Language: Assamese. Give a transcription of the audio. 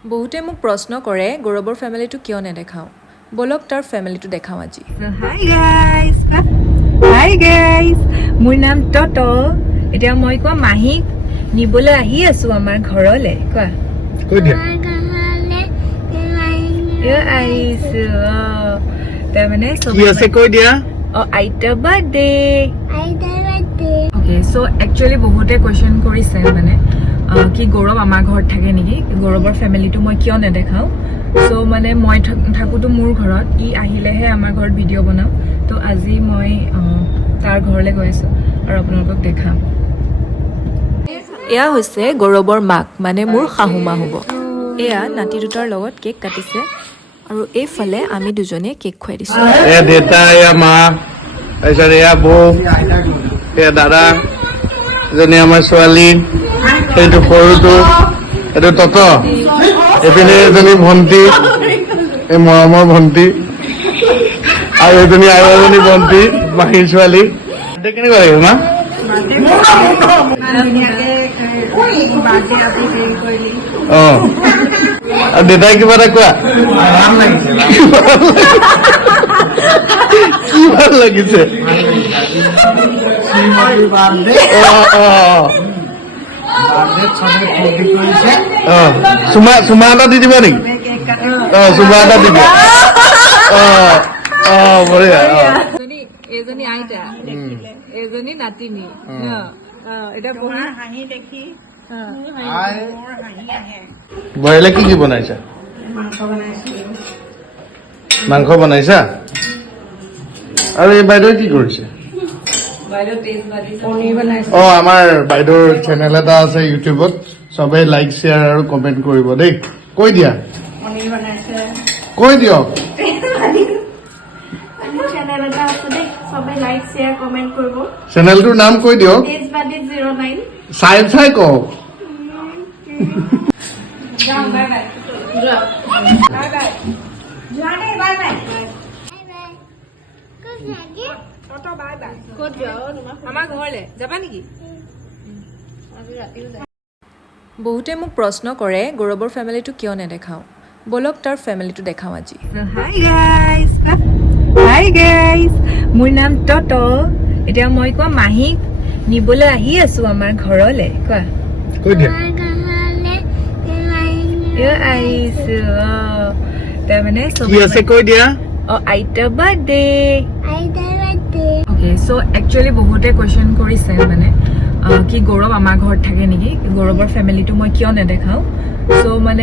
বহুতে মোক প্ৰশ্ন কৰে গৌৰৱৰ ফেমিলিটো কিয় নেদেখাওঁ বলক তাৰ ফেমিলিটো দেখাওঁ আজি হাই গাইজ মোৰ নাম টট এতিয়া মই কোৱা মাহীক নিবলৈ আহি আছো আমাৰ ঘৰলে কোৱা কৈ দিয়া আহিছো তাৰমানে কি আছে কৈ দিয়া আইতা বাৰ্থডে অ'কে চ' একচুৱেলি বহুতে কুৱেশ্যন কৰিছে মানে কি গৌৰৱ আমাৰ ঘৰত থাকে নেকি গৌৰৱৰ ফেমিলিটো মই কিয় নেদেখাওঁ চ' মানে মই থাকোঁতো মোৰ ঘৰত ই আহিলেহে আমাৰ ঘৰত ভিডিঅ' বনাওঁ তো আজি মই তাৰ ঘৰলৈ গৈ আছোঁ আৰু আপোনালোকক দেখাম এয়া হৈছে গৌৰৱৰ মাক মানে মোৰ শাহুমা হ'ব এয়া নাতি দুটাৰ লগত কেক কাটিছে আৰু এইফালে আমি দুজনীয়ে কেক খুৱাই দিছোঁ এয়া দেউতা এয়া মা তাৰপিছত এয়া বৌ এয়া দাদা এজনী আমাৰ ছোৱালী সেইটো সৰুটো এইটো তত এইপিনে এজনী ভণ্টি এই মৰমৰ ভণ্টি আৰু এজনী আৰু এজনী ভণ্টি মাহীৰ ছোৱালী কেনেকুৱা লাগিব মা অ আৰু দেউতাই কিবা এটা কোৱা কি ভাল লাগিছে চুমা এটা দি দিবা নেকি চুমা এটা দি দিয়া বঢ়িয়া এজনী আইতা এজনী নাতিনী এতিয়া হাঁহি দেখি বইলে কি বনাইছা মাংস বনাইছা আৰু এই বাইদেউ কি কৰিছে আমাৰ বাইদেউৰ চেনেল এটা আছে ইউটিউবত চবেই লাইক শ্বেয়াৰ আৰু কমেণ্ট কৰিব দেই কৈ দিয়া কৈ দিয়ক চেনেলটোৰ নাম কৈ দিয়ক চাই চাই কওক আমাৰ ঘৰলে যাবা নেকি বহুতে মোক প্ৰশ্ন কৰে গৌৰৱৰ ফেমিলিটো কিয় নেদেখাওঁ বলক তাৰ ফেমিলিটো দেখাওঁ আজি হাই গাইজ মোৰ নাম টট এতিয়া মই কোৱা মাহীক নিবলৈ আহি আছো আমাৰ ঘৰলে কোৱা কৈ দিয়া আহিছো তাৰমানে কি আছে কৈ দিয়া আইতা বাৰ্থডে অ'কে চ' একচুৱেলি বহুতে কুৱেশ্যন কৰিছে মানে কি গৌৰৱ আমাৰ ঘৰত থাকে নেকি গৌৰৱৰ ফেমিলিটো মই কিয় নেদেখাওঁ চ' মানে